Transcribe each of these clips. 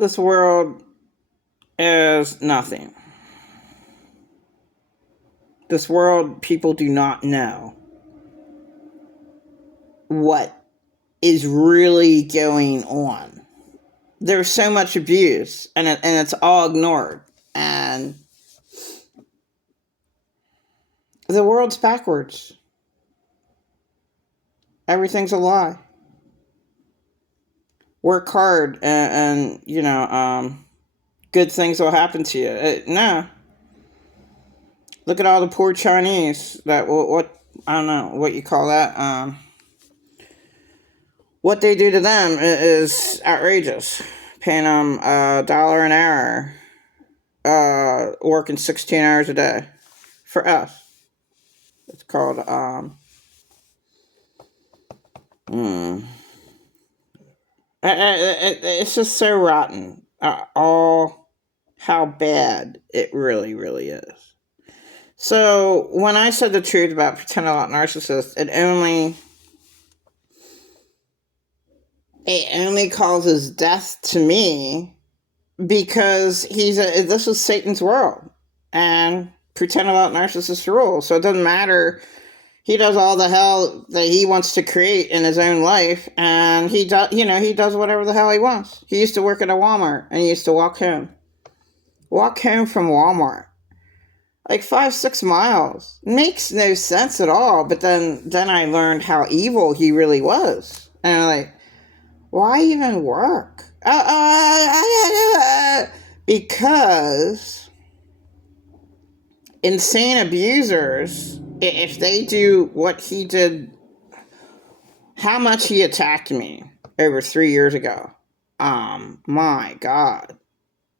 This world is nothing. This world, people do not know what is really going on. There's so much abuse, and it's all ignored. And the world's backwards. Everything's a lie. Work hard, and good things will happen to you. No, look at all the poor Chinese. That what I don't know what you call that. What they do to them is outrageous. Paying them $1 an hour, working 16 hours a day for us. It's called hmm. It's just so rotten. All how bad it really, really is. So when I said the truth about pretend a lot narcissist, it only causes death to me because this is Satan's world, and pretend about narcissist rule. So it doesn't matter. He does all the hell that he wants to create in his own life, and he does whatever the hell he wants. He used to work at a Walmart, and he used to walk home from Walmart, like 5-6 miles. Makes no sense at all. But then I learned how evil he really was, and I'm like, why even work? Because insane abusers, if they do what he did, how much he attacked me over 3 years ago, my God,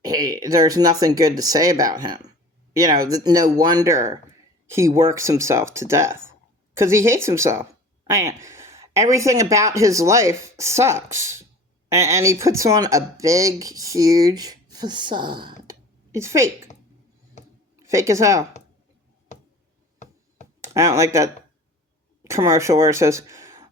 there's nothing good to say about him. No wonder he works himself to death because he hates himself. Everything about his life sucks. And he puts on a big, huge facade. It's fake. Fake as hell. I don't like that commercial where it says,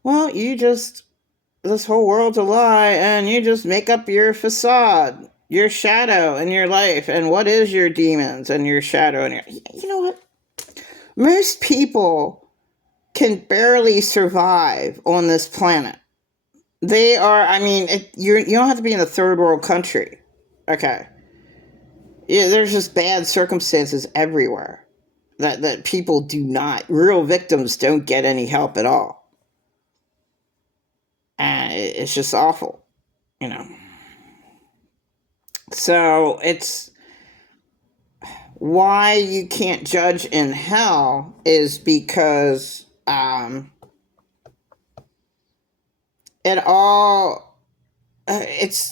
well, this whole world's a lie, and you just make up your facade, your shadow in your life, and what is your demons and your shadow in your... You know what? Most people can barely survive on this planet. They are, you don't have to be in a third world country. Okay. Yeah, there's just bad circumstances everywhere that people do not, real victims don't get any help at all. And it's just awful, you know. So it's why you can't judge in hell is because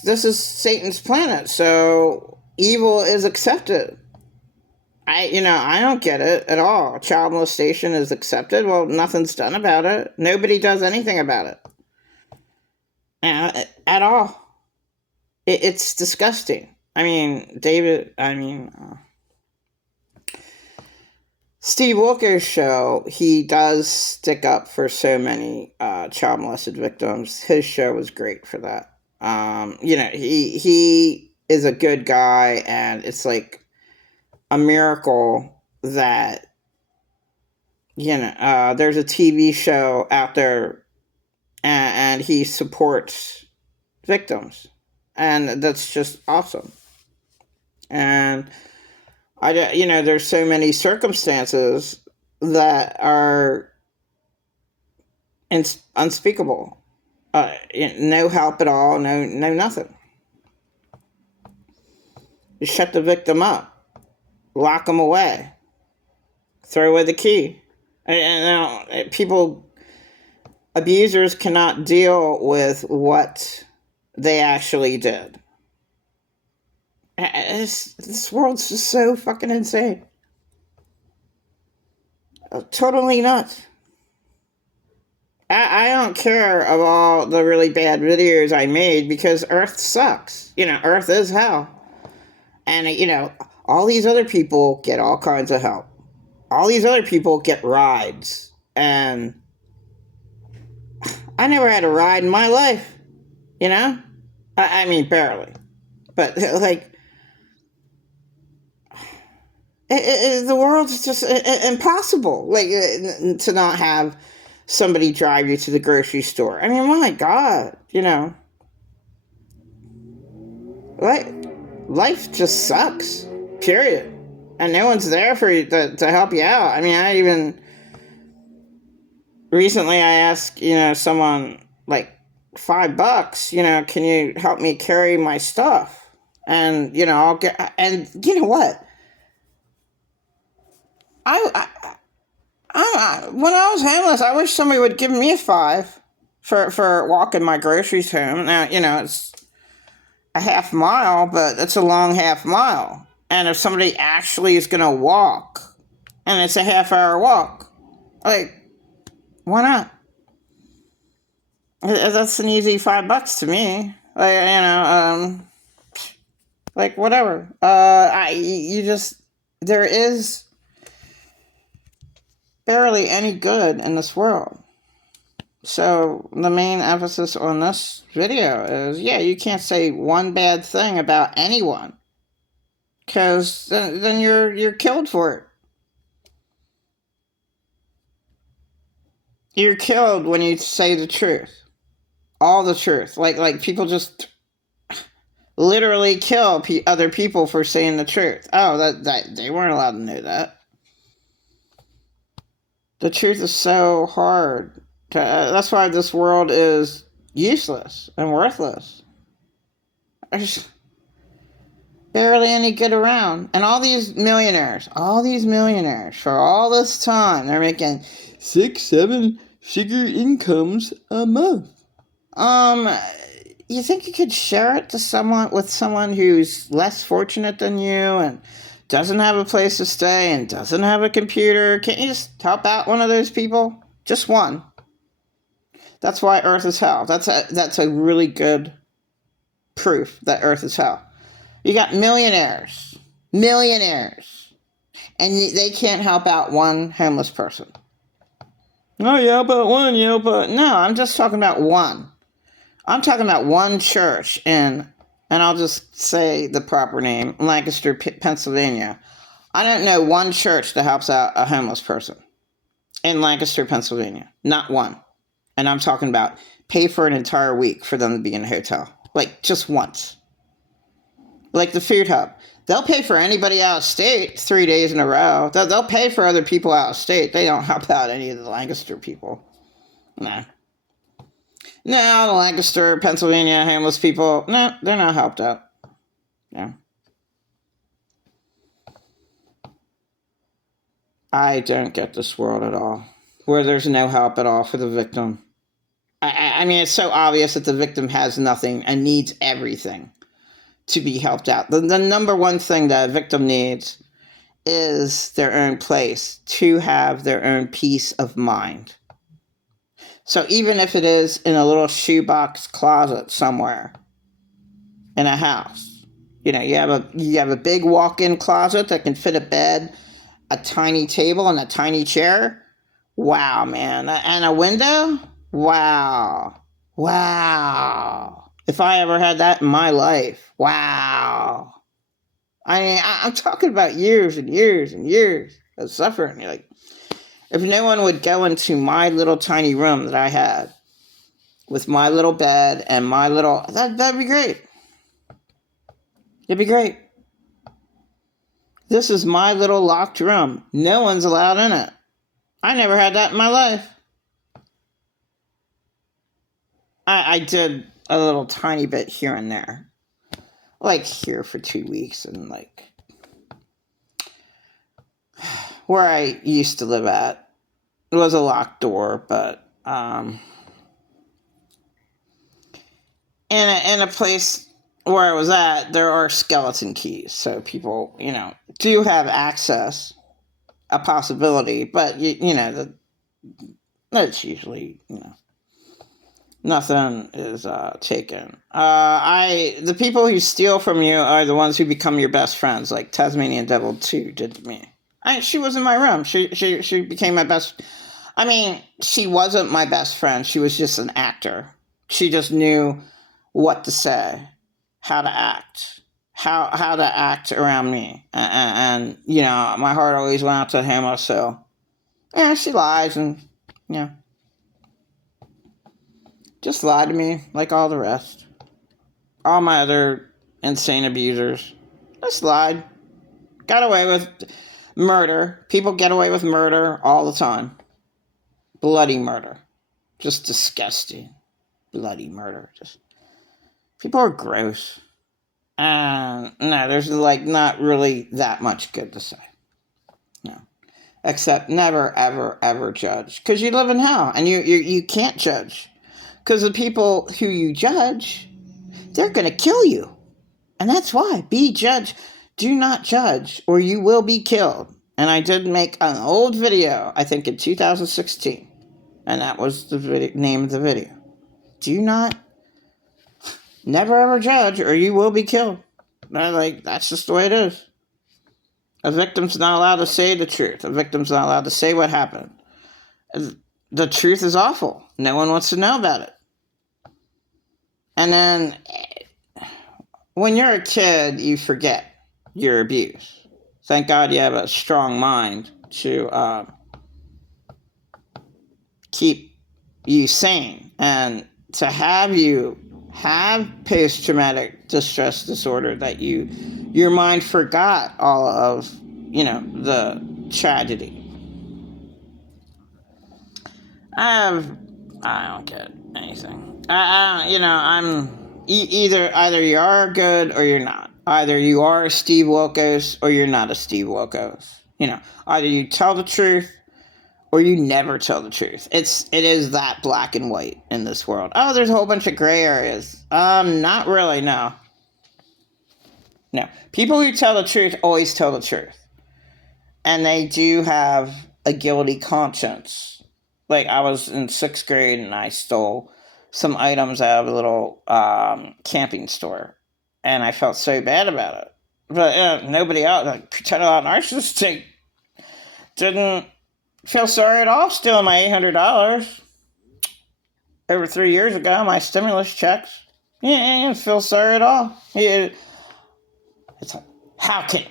this is Satan's planet, so evil is accepted. I don't get it at all. Child molestation is accepted. Well, nothing's done about it. Nobody does anything about it. At all. It's disgusting. Steve Wilkos' show, he does stick up for so many child molested victims. His show was great for that. He is a good guy, and it's like a miracle that there's a TV show out there, and he supports victims, and that's just awesome. And there's so many circumstances that are unspeakable. No help at all. No nothing. You shut the victim up, lock them away, throw away the key. Abusers cannot deal with what they actually did. This world's just so fucking insane. Totally nuts. I don't care of all the really bad videos I made because Earth sucks. Earth is hell. And, all these other people get all kinds of help. All these other people get rides. And I never had a ride in my life. Barely. But like, the world's just impossible. Like to not have somebody drive you to the grocery store. I mean, my God, like life just sucks. Period. And no one's there for you to help you out. I mean, I even recently I asked, someone like $5, can you help me carry my stuff? And I'll get. And you know what? When I was homeless, I wish somebody would give me a $5 for walking my groceries home. Now it's a half mile, but it's a long half mile. And if somebody actually is gonna walk, and it's a half-hour walk, like, why not? That's an easy $5 to me. Like whatever. There is barely any good in this world. So the main emphasis on this video is, you can't say one bad thing about anyone, because then you're killed for it. You're killed when you say the truth, all the truth. Like people just literally kill other people for saying the truth. Oh, that they weren't allowed to know that. The truth is so hard. That's why this world is useless and worthless. There's barely any good around. And all these millionaires for all this time, they're making 6-7 figure incomes a month. You think you could share it with someone who's less fortunate than you and doesn't have a place to stay and doesn't have a computer? Can't you just help out one of those people? Just one. That's why Earth is hell. That's a really good proof that Earth is hell. You got millionaires, and they can't help out one homeless person. Oh, yeah, but one, but no, I'm just talking about one. I'm talking about one church and I'll just say the proper name, Lancaster, Pennsylvania. I don't know one church that helps out a homeless person in Lancaster, Pennsylvania. Not one. And I'm talking about pay for an entire week for them to be in a hotel. Like, just once. Like the Food Hub. They'll pay for anybody out of state 3 days in a row. They'll pay for other people out of state. They don't help out any of the Lancaster people. No. No, the Lancaster, Pennsylvania homeless people, no, they're not helped out. No. I don't get this world at all, where there's no help at all for the victim. I mean, it's so obvious that the victim has nothing and needs everything to be helped out. The number one thing that a victim needs is their own place, to have their own peace of mind. So even if it is in a little shoebox closet somewhere in a house, you have a big walk-in closet that can fit a bed, a tiny table, and a tiny chair. Wow, man. And a window? Wow. If I ever had that in my life, wow. I mean, I'm talking about years and years and years of suffering. You're like, if no one would go into my little tiny room that I had with my little bed and my little... That'd be great. It'd be great. This is my little locked room. No one's allowed in it. I never had that in my life. I did a little tiny bit here and there. Like here for 2 weeks and like... where I used to live at, it was a locked door, but in a place where I was at, there are skeleton keys, so people, do have access, a possibility, but that's usually, nothing is taken. The people who steal from you are the ones who become your best friends, like Tasmanian Devil 2 did to me. She was in my room. She became my best... I mean, she wasn't my best friend. She was just an actor. She just knew what to say, how to act. how to act around me, and you know, my heart always went out to him. So yeah, she lies, and you know, just lied to me like all the rest. All my other insane abusers just lied. Got away with murder. People get away with murder all the time. Bloody murder. Just disgusting. Bloody murder. Just people are gross. And no, there's like not really that much good to say. No. Except never, ever, ever judge. Because you live in hell and you can't judge. Because the people who you judge, they're going to kill you. And that's why. Be judge. Do not judge or you will be killed. And I did make an old video, I think in 2016. And that was the name of the video. Do not, never ever judge or you will be killed. Like, that's just the way it is. A victim's not allowed to say the truth. A victim's not allowed to say what happened. The truth is awful. No one wants to know about it. And then, when you're a kid, you forget your abuse. Thank God you have a strong mind to keep you sane. And to have you have post-traumatic distress disorder that your mind forgot all of, you know, the tragedy. I don't get anything. You know, I'm either you are good or you're not. Either you are a Steve Wilkos or you're not a Steve Wilkos. You know, either you tell the truth or you never tell the truth. It is that black and white in this world. Oh, there's a whole bunch of gray areas. Not really, no. No. People who tell the truth always tell the truth. And they do have a guilty conscience. Like, I was in 6th grade and I stole some items out of a little camping store. And I felt so bad about it. But nobody else, like, pretending a narcissist, didn't feel sorry at all stealing my $800 over 3 years ago, my stimulus checks. Yeah, didn't feel sorry at all. It's like, how can...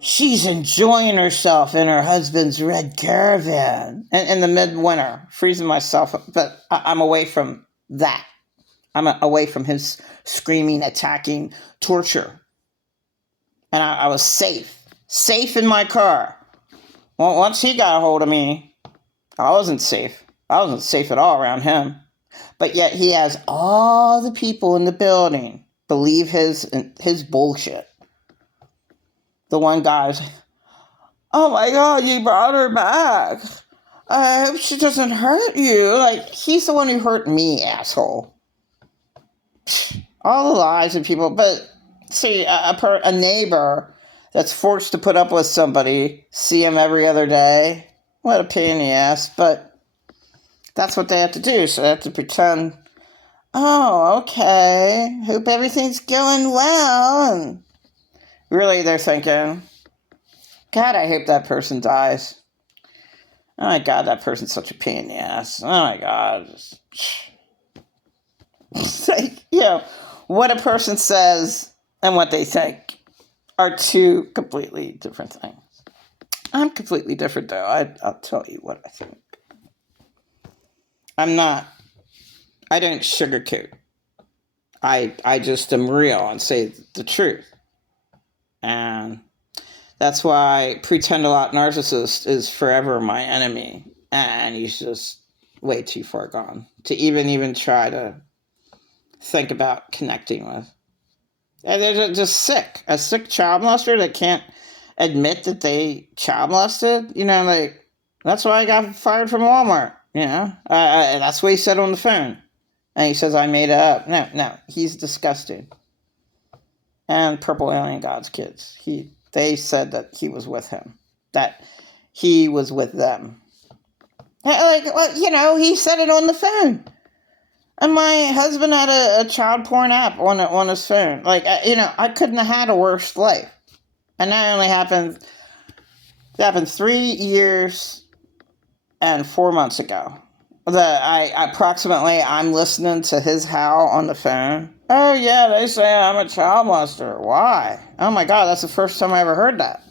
She's enjoying herself in her husband's red Caravan in the midwinter, freezing myself. But I'm away from that. I'm away from his screaming, attacking, torture. And I was safe in my car. Well, once he got a hold of me, I wasn't safe. I wasn't safe at all around him. But yet he has all the people in the building believe his bullshit. The one guy's, oh my God, you brought her back. I hope she doesn't hurt you. Like, he's the one who hurt me, asshole. All the lies of people. But see, a neighbor that's forced to put up with somebody, see him every other day. What a pain in the ass. But that's what they have to do. So they have to pretend, oh, okay, hope everything's going well. And really, they're thinking, God, I hope that person dies. Oh my God, that person's such a pain in the ass. Oh my God. It's like, you know, what a person says and what they think are two completely different things. I'm completely different, though. I'll tell you what I think. I don't sugarcoat. I just am real and say the truth. And that's why Pretend a Lot Narcissist is forever my enemy. And he's just way too far gone to even try to think about connecting with. And they're just sick. A sick child molester that can't admit that they child molested. You know, like, that's why I got fired from Walmart. You know, that's what he said on the phone. And he says I made it up. No, he's disgusting. And Purple Alien God's kids. They said that he was with him. That he was with them. Like, well, you know, he said it on the phone. And my husband had a child porn app on his phone. Like, you know, I couldn't have had a worse life. And that only happened 3 years and 4 months ago. I'm listening to his howl on the phone. Oh, yeah, they say I'm a child molester. Why? Oh my god, that's the first time I ever heard that.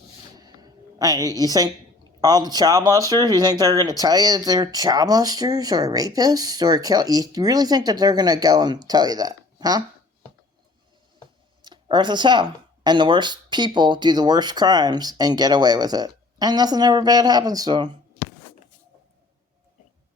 You think all the child molesters, you think they're going to tell you that they're child molesters or rapists or kill? You really think that they're going to go and tell you that? Huh? Earth is hell. And the worst people do the worst crimes and get away with it. And nothing ever bad happens to them.